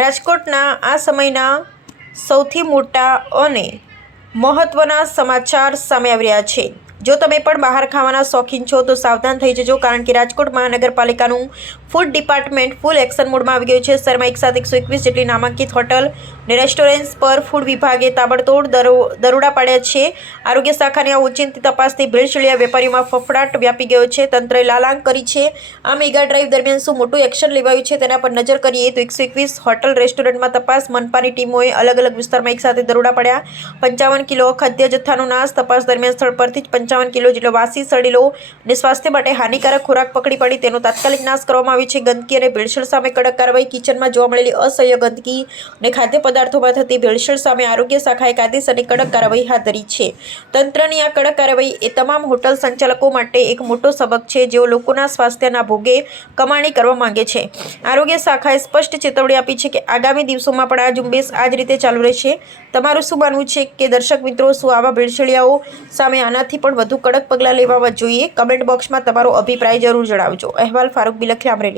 રાજકોટના આ સમયના સૌથી મોટા અને મહત્ત્વના સમાચાર સામે આવી રહ્યા છે। જો તમે પણ બહાર ખાવાના શોખીન છો તો સાવધાન થઈ જજો, કારણ કે રાજકોટ મહાનગરપાલિકાનું ફૂડ ડિપાર્ટમેન્ટ ફૂલ એક્શન મોડમાં આવી ગયું છે। શહેરમાં એક સાથે 121 જેટલી નામાંકિત હોટલ અને રેસ્ટોરન્ટ્સ પર ફૂડ વિભાગે તાબડતોડ દરોડા પાડ્યા છે। આરોગ્ય શાખાની આ ઓચિંતી તપાસથી ભેળસેળિયા વેપારીઓમાં ફફડાટ વ્યાપી ગયો છે। તંત્રએ લાલાંગ કરી છે। આ મેગા ડ્રાઈવ દરમિયાન શું મોટું એક્શન લેવાયું છે તેના પર નજર કરીએ તો 121 હોટલ રેસ્ટોરન્ટમાં તપાસ। મનપાની ટીમોએ અલગ અલગ વિસ્તારમાં એક સાથે દરોડા પાડ્યા। 55 કિલો ખાદ્ય જથ્થાનો નાશ। તપાસ દરમિયાન સ્થળ પરથી જ 55 કિલો જેટલો વાસી, સડેલો અને સ્વાસ્થ્ય માટે હાનિકારક ખોરાક પકડી પડી તેનો તાત્કાલિક નાશ કરવામાં આવ્યો છે। ગંદકી અને ભેળસેળ સામે કડક કાર્યવાહી। કિચનમાં જોવા મળેલી અસહ્ય ગંદકી અને ખાદ્ય પદાર્થોમાં થતી ભેળસેળ સામે આરોગ્ય શાખાએ કાયદેસરની કડક કાર્યવાહી હાથ ધરી છે। તંત્રની આ કડક કાર્યવાહી એ તમામ હોટલ સંચાલકો માટે એક મોટો સબક છે, જેઓ લોકોના સ્વાસ્થ્યના ભોગે કમાણી કરવા માંગે છે। આરોગ્ય શાખાએ સ્પષ્ટ ચેતવણી આપી છે કે આગામી દિવસોમાં પણ આ ઝુંબેશ આ જ રીતે ચાલુ રહેશે। તમારું શું માનવું છે કે દર્શક મિત્રો, શું આવા ભેળસેળિયાઓ સામે આનાથી પણ વધુ કડક પગલાં લેવા જોઈએ? કમેન્ટ બોક્સમાં તમારો અભિપ્રાય જરૂર જણાવજો। અહેવાલ ફારૂક બિલખી, અમરેલી।